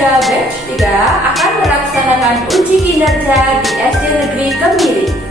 Remaja Batch 3 akan melaksanakan uji kinerja di SD Negeri Kemiri.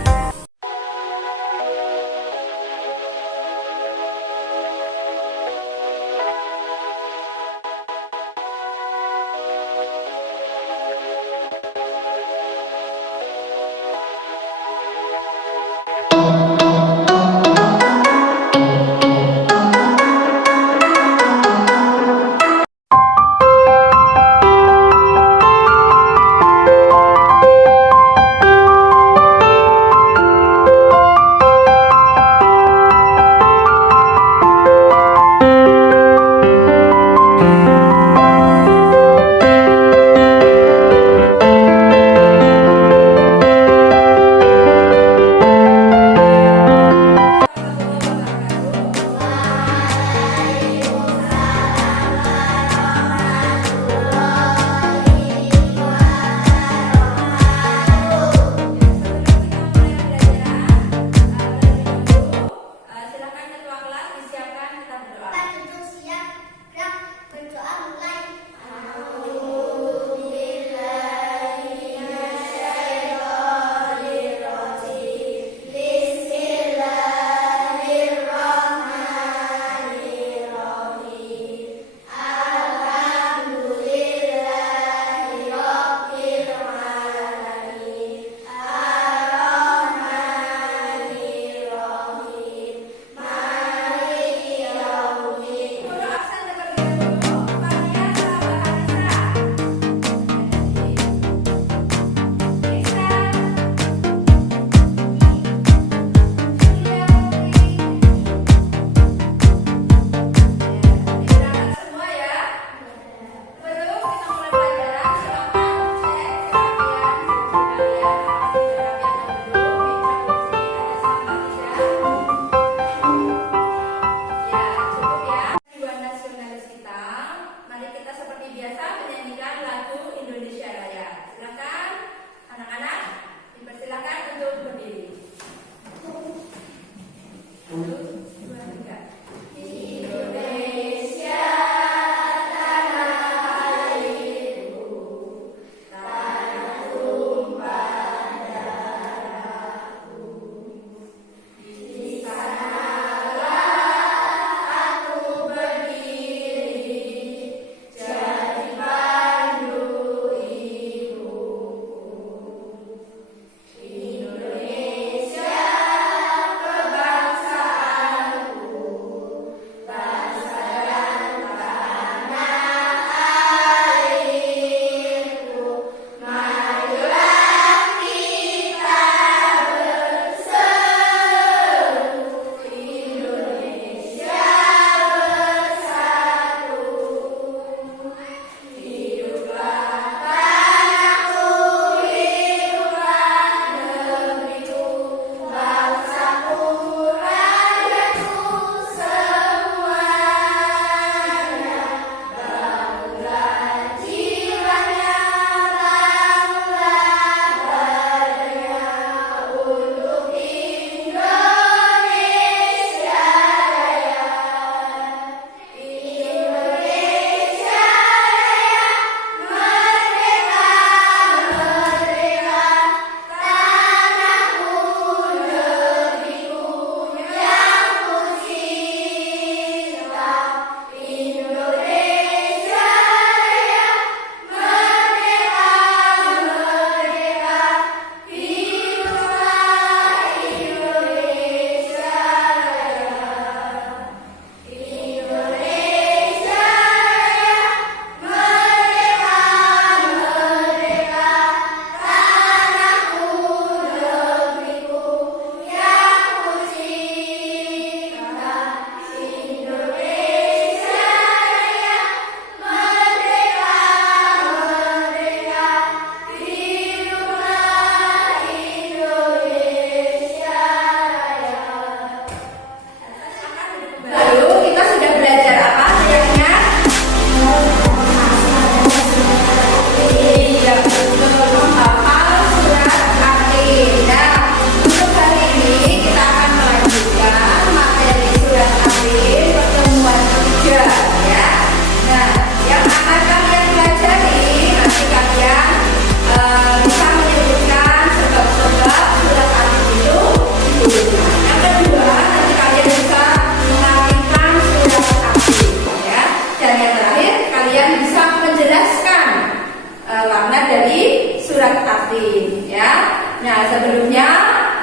Nah, sebelumnya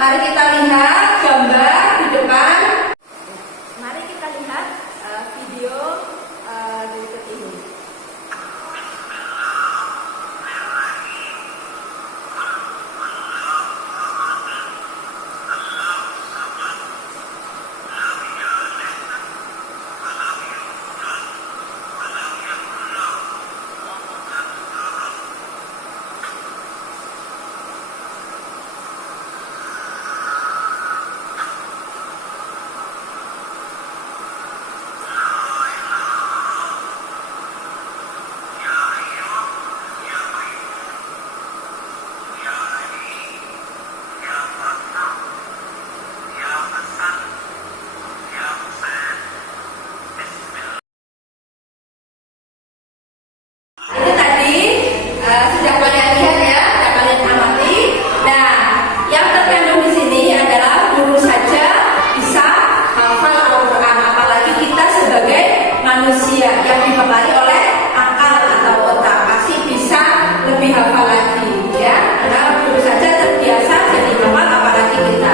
mari kita lihat gambar di depan. Mari kita lihat video berikut ini. Itu tadi sudah kalian lihat ya, sudah kalian amati. Nah, yang terkandung di sini adalah guru saja bisa hafal Al-Quran, apalagi kita sebagai manusia yang dibekali oleh akal atau otak pasti bisa lebih hafal lagi ya. Karena guru saja terbiasa jadi hafal, apalagi kita.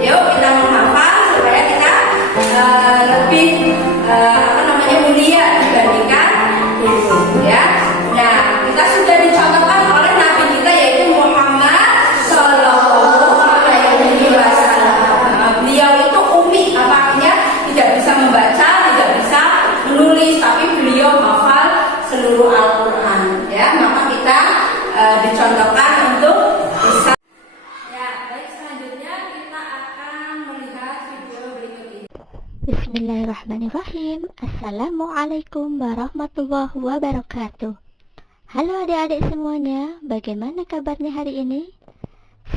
Yuk kita menghafal supaya kita lebih mulia dibandingkan guru ya. Nah, kita sudah dicontohkan oleh Nabi kita yaitu Muhammad Sallallahu Alaihi Wasallam. Beliau itu ummi, artinya tidak bisa membaca, tidak bisa menulis, tapi beliau hafal seluruh Al-Quran. Ya, maka kita dicontohkan untuk bisa. Ya, baik, selanjutnya kita akan melihat video berikut ini. Bismillahirrahmanirrahim. Assalamualaikum warahmatullahi wabarakatuh. Halo adik-adik semuanya, bagaimana kabarnya hari ini?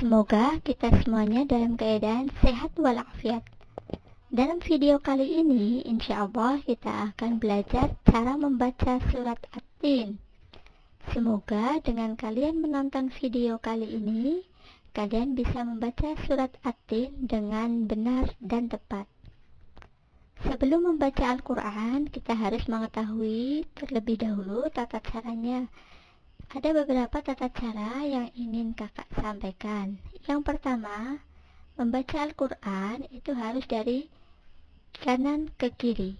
Semoga kita semuanya dalam keadaan sehat walafiat. Dalam video kali ini, insya Allah kita akan belajar cara membaca surat At-Tin. Semoga dengan kalian menonton video kali ini, kalian bisa membaca surat At-Tin dengan benar dan tepat. Sebelum membaca Al-Quran, kita harus mengetahui terlebih dahulu tata caranya. Ada beberapa tata cara yang ingin kakak sampaikan. Yang pertama, membaca Al-Quran itu harus dari kanan ke kiri.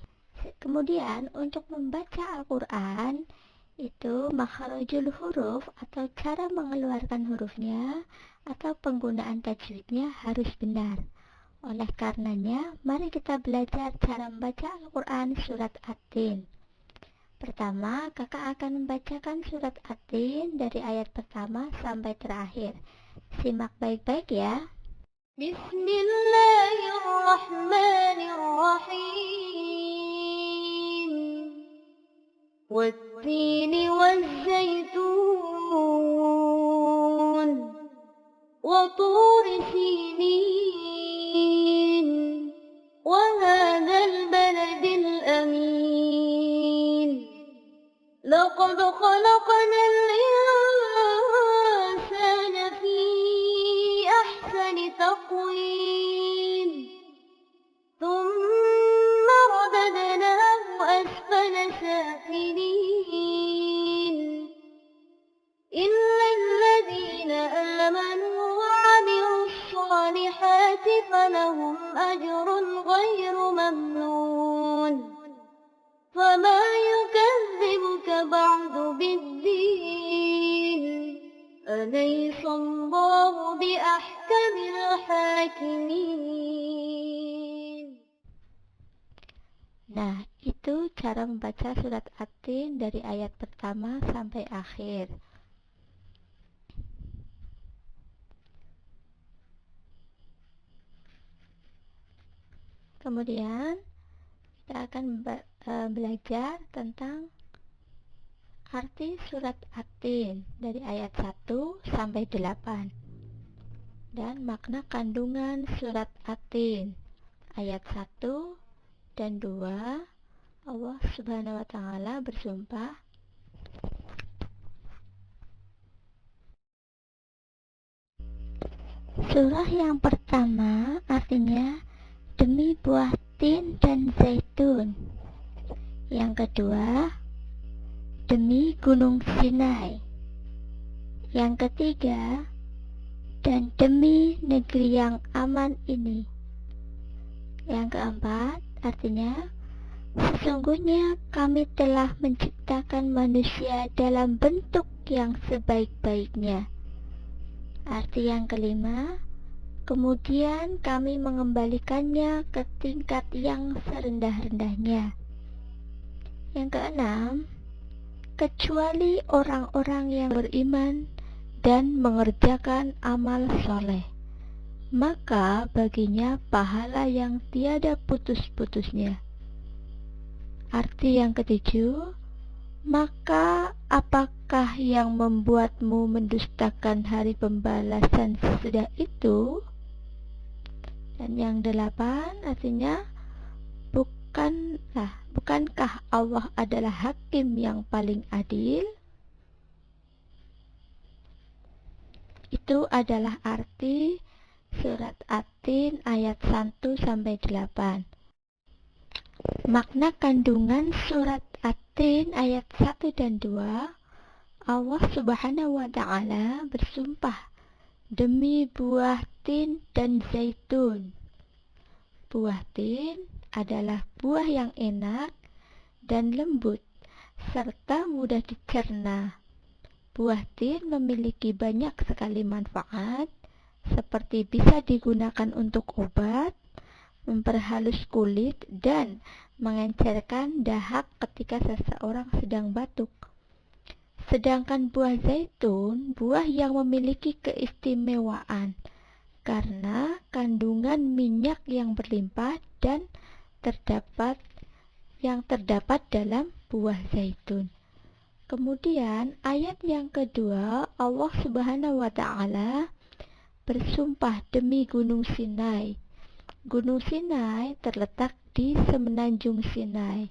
Kemudian, untuk membaca Al-Quran, itu makharajul huruf atau cara mengeluarkan hurufnya atau penggunaan tajwidnya harus benar. Oleh karenanya, mari kita belajar cara membaca Al-Quran surat At-Tin. Pertama, kakak akan membacakan surat At-Tin dari ayat pertama sampai terakhir. Simak baik-baik ya. Bismillahirrahmanirrahim. Wat-tini waz-zaitun wa turi sinin وهذا البلد الأمين لقد خلقنا الإنسان في أحسن تقويم ثم رددناه أسفل سافلين إلا الذين آمنوا وعملوا الصالحات فلهم أجر غير ممنون فما يكذبك بعد بالدين أليس الله بأحكم الحاكمين. Nah, itu cara membaca surat At-Tin dari ayat pertama sampai akhir. Kemudian kita akan belajar tentang arti surat At-Tin dari ayat 1 sampai 8 dan makna kandungan surat At-Tin ayat 1 dan 2. Allah Subhanahu wa Ta'ala bersumpah, surah yang pertama artinya demi buah tin dan zaitun. Yang kedua, demi gunung Sinai. Yang ketiga, dan demi negeri yang aman ini. Yang keempat, artinya sesungguhnya kami telah menciptakan manusia dalam bentuk yang sebaik-baiknya. Arti yang kelima, kemudian kami mengembalikannya ke tingkat yang serendah-rendahnya. Yang keenam, kecuali orang-orang yang beriman dan mengerjakan amal soleh, maka baginya pahala yang tiada putus-putusnya. Arti yang ketujuh, maka apakah yang membuatmu mendustakan hari pembalasan sesudah itu? Dan yang delapan, artinya bukankah Allah adalah hakim yang paling adil? Itu adalah arti surat At-Tin ayat 1-8. Makna kandungan surat At-Tin ayat 1 dan 2, Allah Subhanahu wa ta'ala bersumpah demi buah tin dan zaitun. Buah tin adalah buah yang enak dan lembut serta mudah dicerna. Buah tin memiliki banyak sekali manfaat, seperti bisa digunakan untuk obat, memperhalus kulit, dan mengencerkan dahak ketika seseorang sedang batuk. Sedangkan buah zaitun, buah yang memiliki keistimewaan karena kandungan minyak yang berlimpah dan terdapat dalam buah zaitun. Kemudian ayat yang kedua, Allah Subhanahu wa ta'ala bersumpah demi Gunung Sinai. Gunung Sinai terletak di semenanjung Sinai,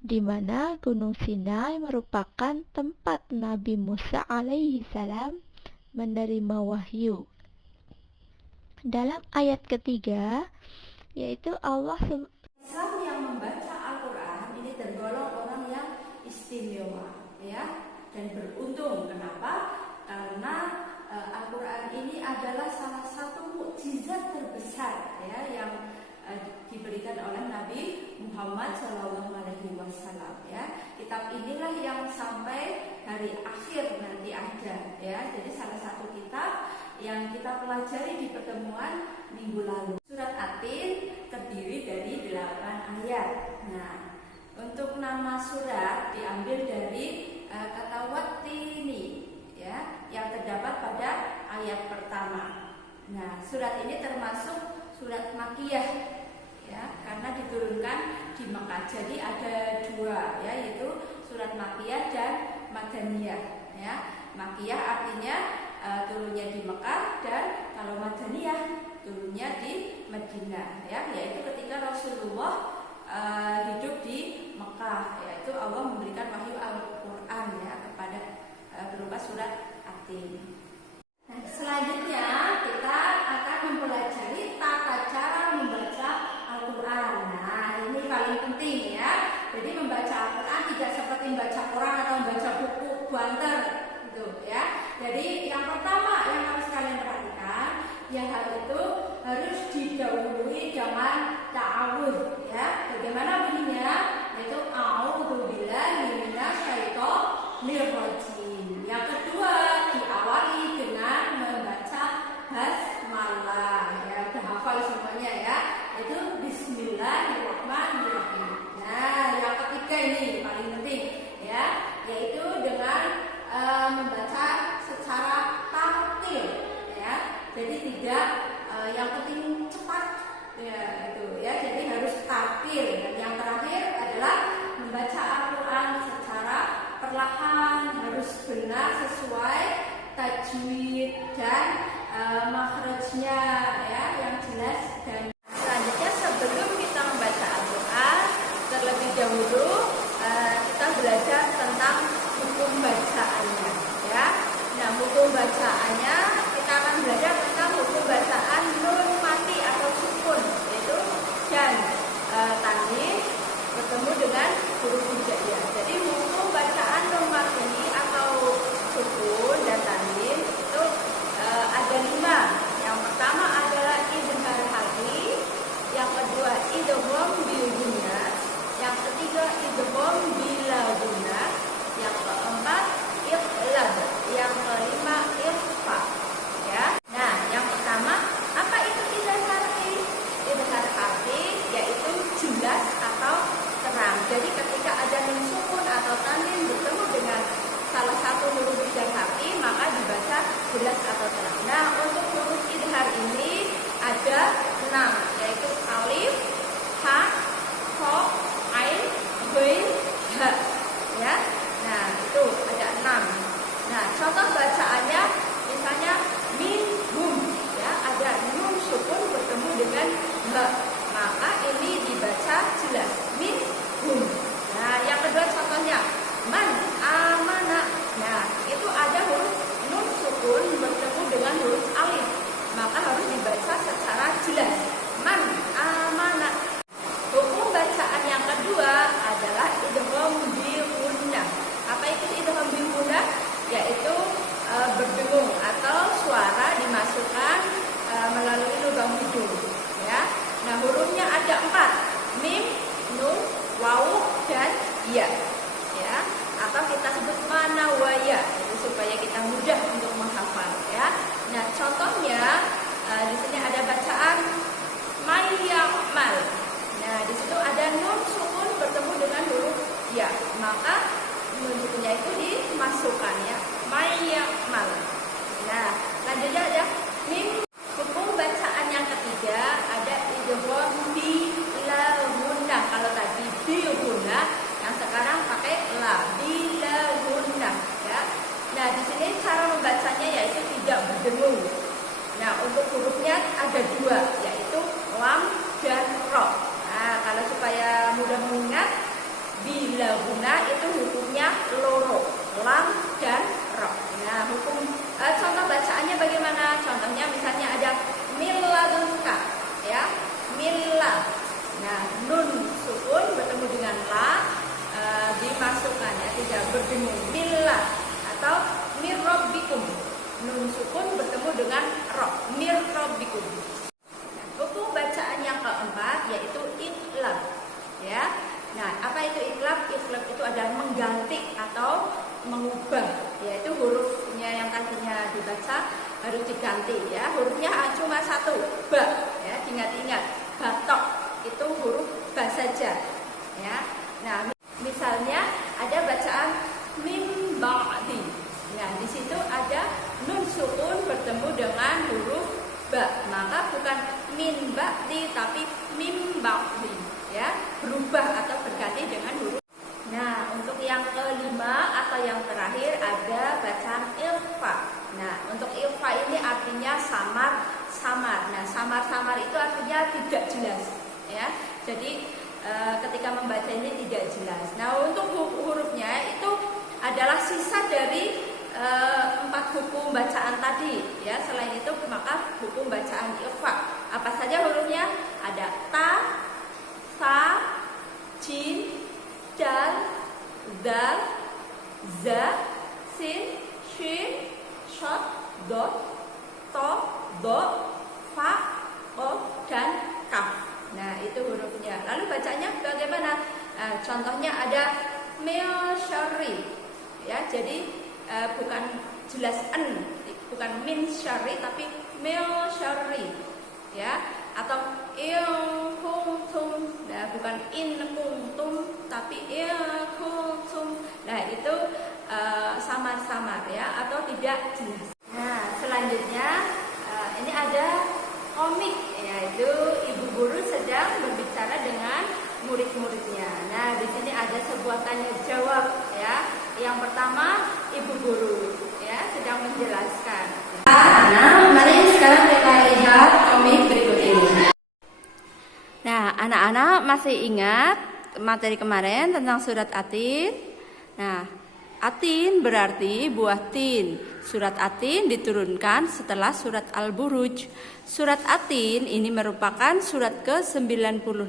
di mana Gunung Sinai merupakan tempat Nabi Musa alaihi salam menerima wahyu. Dalam ayat ketiga, yaitu Islam yang membaca Al-Quran ini tergolong orang yang istimewa, ya, dan beruntung. Kenapa? Karena Al-Quran ini adalah salah satu mukjizat terbesar, ya, yang diberikan oleh Nabi Muhammad SAW. Ya, kitab inilah yang sampai hari akhir nanti ada. Ya, jadi salah satu kitab yang kita pelajari di pertemuan minggu lalu. Surat At-Tin terdiri dari 8 ayat. Nah, untuk nama surat diambil dari kata wattini, ya, yang terdapat pada ayat pertama. Nah, surat ini termasuk surat Makkiyah, ya, karena diturunkan di Mekah. Jadi ada dua, ya, yaitu surat Makkiyah dan Madaniyah. Ya, Makkiyah artinya turunnya di Mekah, dan kalau Madaniyah turunnya di Madinah, ya, yaitu ketika Rasulullah hidup di Mekah, yaitu Allah memberikan wahyu Al-Quran, ya, kepada berupa surat At-Tin. Nah, selanjutnya kita akan mempelajari tata cara membaca Al-Quran. Nah, ini paling penting, ya. Jadi membaca Al-Quran tidak seperti membaca Quran atau membaca buku banter, gitu, ya. Jadi yang pertama yang harus kalian perhatikan, ya, hal itu harus didahului dengan ta'awudz, ya. Bagaimana bunyinya? Yaitu a'udzubillahi minasyaitonir rajim. Yang kedua, diawali dengan membaca basmalah, ya. Udah hafal semuanya, ya. Itu bismillahirrahmanirrahim. Nah, yang ketiga ini paling penting, ya, yaitu dengan membaca secara tartil, ya. Jadi tidak yang penting cepat, ya, itu, ya. Jadi harus tartil. Dan yang terakhir adalah membaca Al-Quran secara perlahan, harus benar sesuai tajwid dan makhrajnya, ya, yang jelas. Dan selanjutnya, sebelum kita membaca Al-Quran, terlebih dahulu kita belajar tentang hukum bacaannya, ya. Nah, hukum bacaannya kita akan belajar tentang hukum bacaan nun mati atau sukun, yaitu dan tanwin bertemu dengan huruf hijaiyah. Jadi hukum bacaan nun mati atau sukun dan tanwin itu contoh bacaannya misalnya minhum, ya, ada nun sukun bertemu dengan ba, maka ini dibaca jelas minhum. Nah, yang kedua contohnya man amana. Nah, itu ada huruf nun sukun bertemu dengan huruf alif, maka harus dibaca secara jelas man amana. Hukum bacaan yang kedua adalah idgham bi gunnah. Apa itu idgham bi gunnah? Yaitu berdengung atau suara dimasukkan melalui lubang hidung, ya. Nah, hurufnya ada 4, mim, nun, wawu, dan ya, ya. Atau kita sebut mana waya, itu supaya kita mudah untuk menghafal, ya. Nah, contohnya di sini ada bacaan mayyamal. Nah, di situ ada nun sukun bertemu dengan huruf ya, maka nun sukunnya itu dimasukkan, ya, mayyamal. Nah, lanjutnya ada mim. Hukum bacaan yang ketiga ada idgham bi la gunnah. Kalau tadi bi gunnah, yang sekarang pakai la, bi la gunnah, ya. Nah, di sini cara membacanya yaitu tidak berdengung. Nah, untuk hurufnya ada 2, yaitu lam dan ro. Nah, kalau supaya mudah mengingat, bila guna itu hukumnya loro, lam dan ro. Nah, hukum contoh bacaannya bagaimana? Contohnya misalnya ada milladunka, ya, milla. Nah, nun sukun bertemu dengan la, dimasukkan, ya, tidak berdengung, milla. Atau mirrabbikum, nun sukun bertemu dengan ro, mirrabbikum. Hukum bacaan yang keempat yaitu iqlab, ya. Nah, apa itu iqlab? Iqlab itu adalah mengganti atau mengubah, yaitu hurufnya yang tadinya dibaca harus diganti, ya. Hurufnya cuma 1, ba, ya, ingat-ingat. Batok itu huruf ba saja, ya. Nah, misalnya ada bacaan mim ba'di. Nah, di situ ada nun sukun bertemu dengan huruf ba, maka bukan min ba'di tapi mim ba'di, ya, berubah atau berganti dengan huruf. Nah, untuk yang kelima atau yang terakhir ada bacaan ikhfa. Nah, untuk ikhfa ini artinya samar-samar. Nah, samar-samar itu artinya tidak jelas, ya. Jadi ketika membaca ini tidak jelas. Nah, untuk hurufnya itu adalah sisa dari 4 hukum bacaan tadi, ya. Selain itu maka hukum bacaan ikhfa. Apa saja hurufnya? Ada ta, sa, jim, dal, zal, za, sin, shin, shad, dot, to, do, fa, qaf, dan kaf. Nah, itu hurufnya. Lalu bacanya bagaimana? Contohnya ada min syarri, ya. Jadi bukan jelas en, bukan min syarri tapi min syarri, ya. Atau in kuntum, nah, bukan in kuntum tapi in kuntum. Nah, itu samar-samar, ya, atau tidak jelas. Nah, selanjutnya ini ada komik, yaitu ibu guru sedang berbicara dengan murid-muridnya. Nah, di sini ada sebuah tanya jawab, ya. Yang pertama, ibu guru, ya, sedang menjelaskan. Nah, mari sekarang kita lihat komik berikut ini. Nah, anak-anak masih ingat materi kemarin tentang surat Atin? Nah, Atin berarti buah tin. Surat Atin diturunkan setelah surat Al-Buruj. Surat Atin ini merupakan surat ke-95,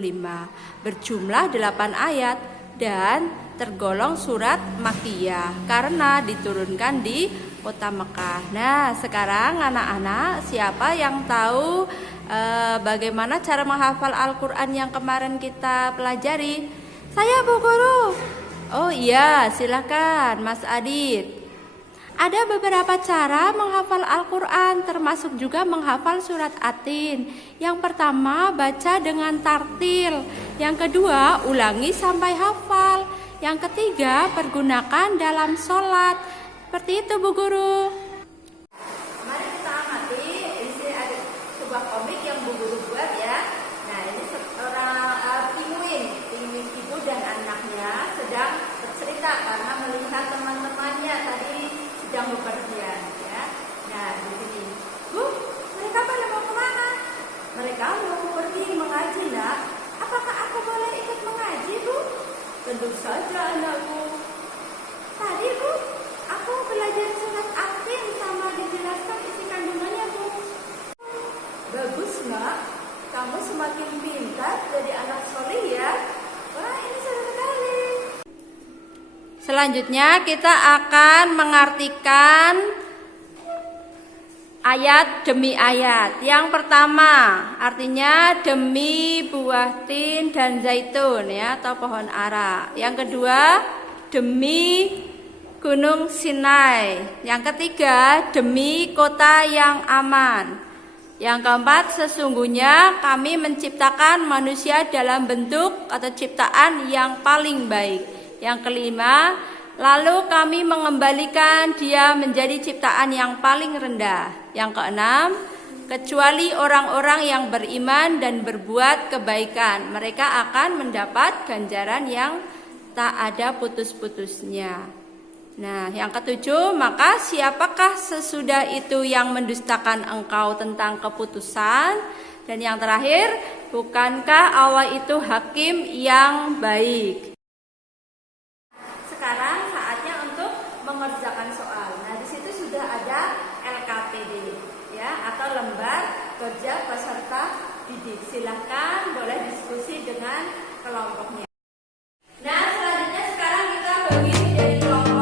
berjumlah 8 ayat dan tergolong surat Makkiyah karena diturunkan di kota Mekah. Nah, sekarang anak-anak, siapa yang tahu bagaimana cara menghafal Al-Quran yang kemarin kita pelajari? Saya, Bu Guru. Oh iya, silakan Mas Adit. Ada beberapa cara menghafal Al-Quran, termasuk juga menghafal surat Atin. Yang pertama, baca dengan tartil. Yang kedua, ulangi sampai hafal. Yang ketiga, pergunakan dalam sholat. Seperti itu, Bu Guru. Mari kita amati. Di sini ada sebuah komik yang Bu Guru buat, ya. Nah, ini seorang pinguin ibu dan anaknya sedang bercerita karena melihat teman-temannya tadi sedang bepergian ya. Nah, di sini. Bu, mereka pada mau kemana? Mereka mau pergi mengaji, Nak. Apakah aku boleh ikut mengaji, Bu? Tentu saja, anakku. Tadi, Bu, aku belajar surat Atin sama dijelaskan isi kandungannya, Bu. Bagus, Nak. Kamu semakin pintar jadi anak soleh ya. Wah, ini seru sekali. Selanjutnya kita akan mengartikan ayat demi ayat. Yang pertama, artinya demi buah tin dan zaitun ya, atau pohon ara. Yang kedua, demi Gunung Sinai. Yang ketiga, demi kota yang aman. Yang keempat, sesungguhnya kami menciptakan manusia dalam bentuk atau ciptaan yang paling baik. Yang kelima, lalu kami mengembalikan dia menjadi ciptaan yang paling rendah. Yang keenam, kecuali orang-orang yang beriman dan berbuat kebaikan, mereka akan mendapat ganjaran yang tak ada putus-putusnya. Nah, yang ketujuh, maka siapakah sesudah itu yang mendustakan engkau tentang keputusan? Dan yang terakhir, bukankah Allah itu hakim yang baik? Sekarang saatnya untuk mengerjakan soal. Nah, di situ sudah ada LKPD ya, atau lembar kerja peserta didik. Silahkan boleh diskusi dengan kelompoknya. Nah, selanjutnya sekarang kita bagi menjadi kelompok.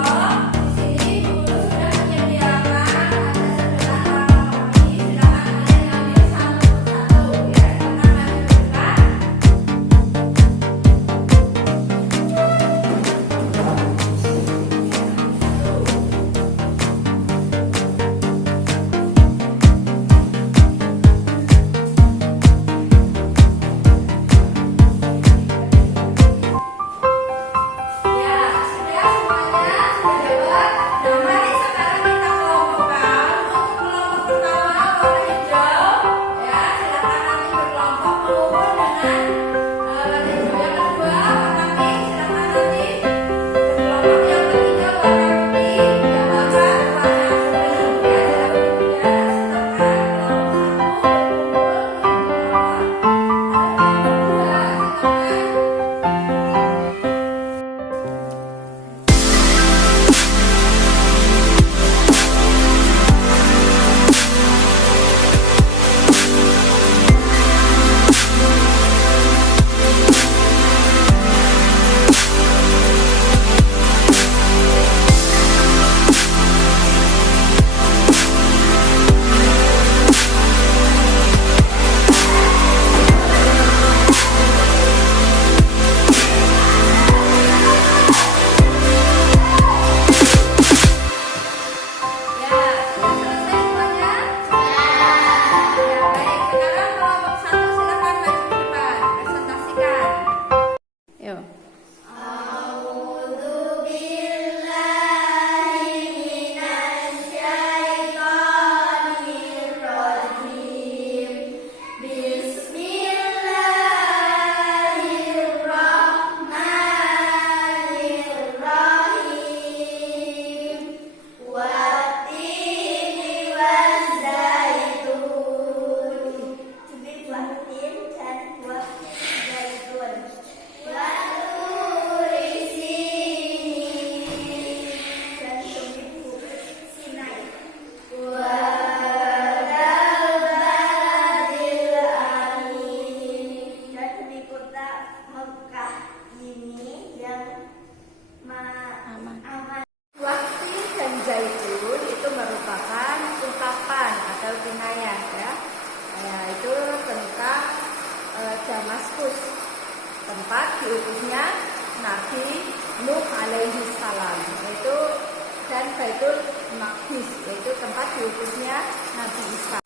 Zaitun itu merupakan ungkapan atau kinayah ya. Nah, itu tentang Damaskus, tempat diutusnya Nabi Nuh alaihi salam, yaitu dan Baitul Maqdis, yaitu tempat diutusnya Nabi Isa.